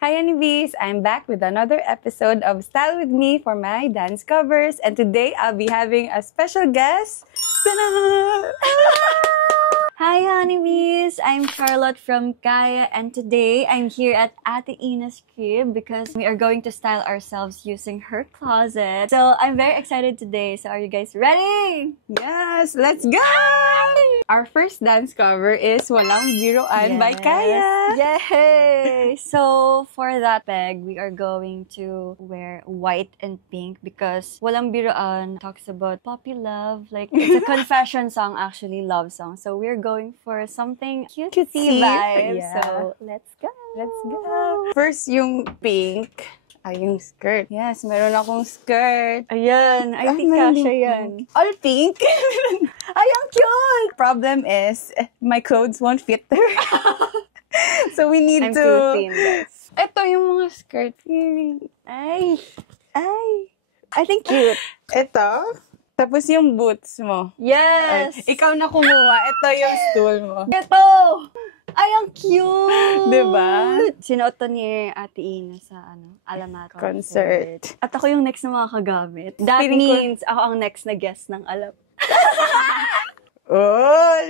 Hi Honeybees! I'm back with another episode of Style With Me for my dance covers. And today I'll be having a special guest. Ta-da! Hi Honeybees! I'm Charlotte from Kaya and today I'm here at Ate Ina's crib because we are going to style ourselves using her closet. So I'm very excited today. So are you guys ready? Yes! Let's go! Our first dance cover is Walang Biroan by Kaya. Yay! So for that peg, we are going to wear white and pink because Walang Biroan talks about puppy love. Like it's a confession song, actually, love song. So we're going for something cutesy vibe. Yeah. So let's go! Let's go! First yung pink. Ay, yung skirt. Yes, meron akong skirt. Ayan, I think kasha yan. All pink. Ay, ang cute! Problem is, my clothes won't fit there. So we need I'm to... too thin, guys. Ito yung mga skirt. Ay! I think cute. Ito. Tapos yung boots mo. Yes! Ay, ikaw na kumuha. Ito yung stool mo. Ito! Ay, ang cute! Diba? Sinuot to ni Ate Ina sa Alamat Concert. At ako yung next na mga kagamit. That Feeling ko- means ako ang next na guest ng Alam. Oh!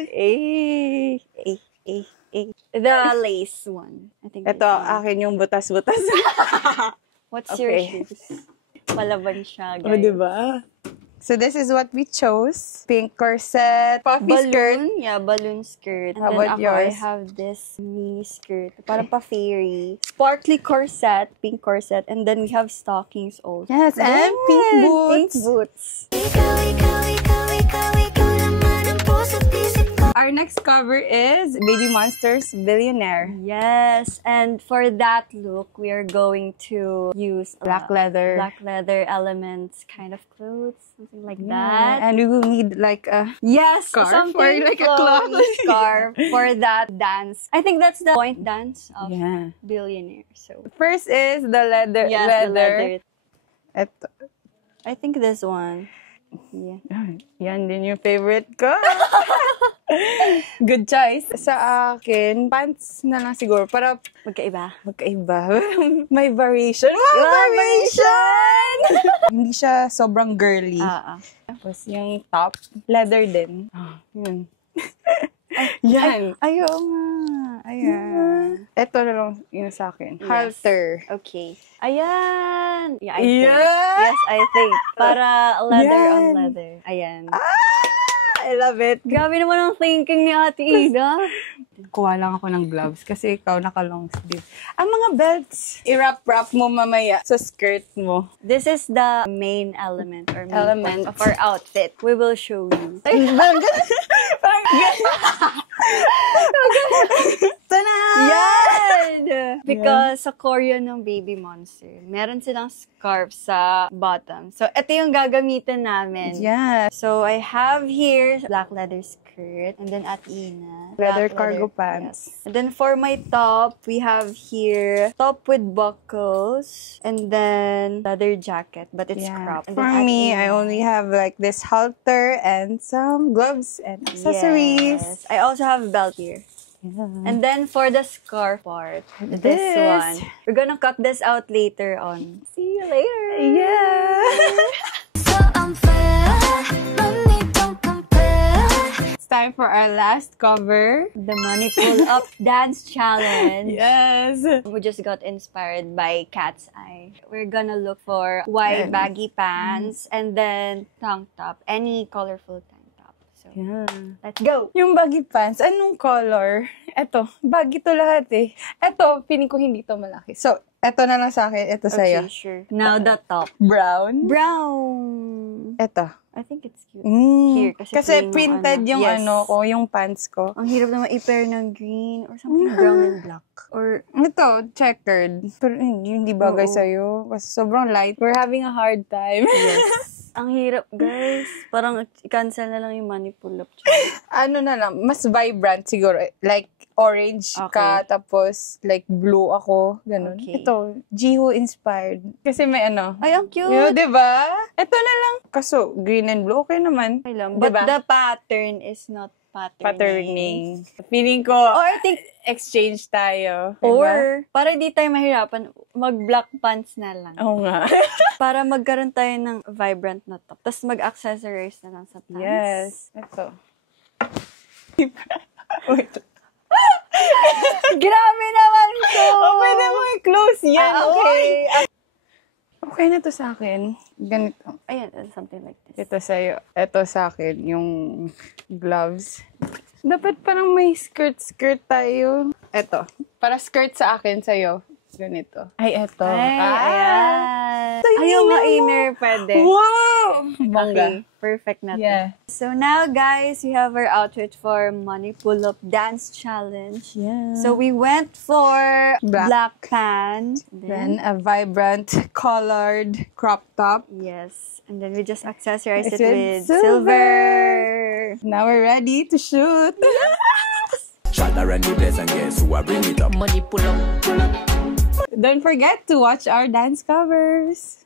The lace one. I think Ito, akin yung butas-butas. What's your Okay. shoes? Palaban siya, O, guys. diba? So this is what we chose. Pink corset, puffy skirt. Balloon? Yeah, balloon skirt. And How then about ako, yours? I have this mini skirt. Parang pa-fairy. Sparkly corset, pink corset. And then we have stockings also. Yes, and pink boots. Pink boots. Our next cover is Baby Monster's Billionaire. Yes, and for that look, we are going to use Black leather. black leather elements kind of clothes, something like Yeah, that. and we will need like a... Yes, Scarf something or like a cloth. scarf for that dance. I think that's the point dance of Yeah. Billionaire. So First is the leather. yes, the leather. Ito. I think this one. Yeah. Yan din yung favorite ko. Good choice. Sa akin, pants na lang siguro para Magkaiba. magkaiba. May variation. Wow, variation! Hindi siya sobrang girly. Tapos yung top, leather din. Yun. Yan. Ayaw nga. Ayan. Ito na lang yung sa akin. Yes. Halter. Okay. Ayan. Yeah, I Yeah. think. Yes, I think. Para leather Yan. on leather. Ayan. I love it. Grabe naman ang thinking ni Ate Ida. Kuha lang ako ng gloves kasi ikaw naka-long sleeve. Ang mga belts, i-wrap-wrap mo mamaya sa skirt mo. This is the main element or main Element. point of our outfit. We will show you. Parang Tana! Yan! Because sa choreo ng Baby Monster, meron silang scarf sa bottom. So, ito yung gagamitin namin. Yeah. So, I have here black leather skirt and then at Ina. Leather black cargo pants. Yes. And then for my top, we have here top with buckles and then leather jacket, but it's cropped. And For then at me, I Ina. only have like this halter and some gloves and accessories. Yes. I also have a belt here. And then for the scarf part, this one. We're gonna cut this out later on. See you later. Yeah. It's time for our last cover. The Money Pull Up Dance Challenge. Yes. We just got inspired by Cat's Eye. We're gonna look for white baggy pants and then tank top. Any colorful tank top. So, Yeah. let's go! Yung baggy pants, anong color? Eto, baggy to lahat eh. Eto, feeling ko hindi to malaki. So, eto na lang sa akin. Ito sa'yo. Okay, sure. Now the top. Brown. Brown. Eto. I think it's cute. Here, Here, kasi plain printed yung yes. yung pants ko. Ang hirap naman i-pair ng green or something brown and black. Or, Ito, checkered. Pero hindi bagay Oo. sa'yo. Kasi sobrang light. We're having a hard time. yes. Ang hirap, guys. Parang i-cancel na lang yung money pull-up. Ano na lang, mas vibrant siguro. Like, orange ka, tapos like blue ako. Ganun. Okay. Ito, Jiho inspired. Kasi may ano. Ay, ang cute! Yun, diba? Ito na lang. Kaso, green and blue, okay naman. Okay lang. But Diba? the pattern is not patterning. Feeling ko, Or I think, exchange tayo. Diba? or, para di tayo mahirapan, mag-black pants na lang. Oo nga. Para magkaroon tayo ng vibrant na top. Tapos mag-accessorize na lang sa pants. Yes. Ito. Wait. Grabe naman to! Pwede mo i-close yan. Okay. Okay na to sa akin. Ganito. Ayan, something like this. Ito sa'yo. Ito sa akin, yung gloves. Dapat parang may skirt tayo. Ito. Para skirt sa akin, sa'yo. Ganito. Ay, ito. Ayan. Ito yung Ayaw nga inner mo. inner, pwede. Wow! Bongga. Okay, perfect na to. Yeah. So now, guys, we have our outfit for Money Pull-Up Dance Challenge. Yeah. So we went for Black. pants. Then a vibrant, colored crop top. Yes. And then we just accessorized It's it with with silver. Now we're ready to shoot. Shot around the place and guess who I bring it up. Money pull up. Don't forget to watch our dance covers.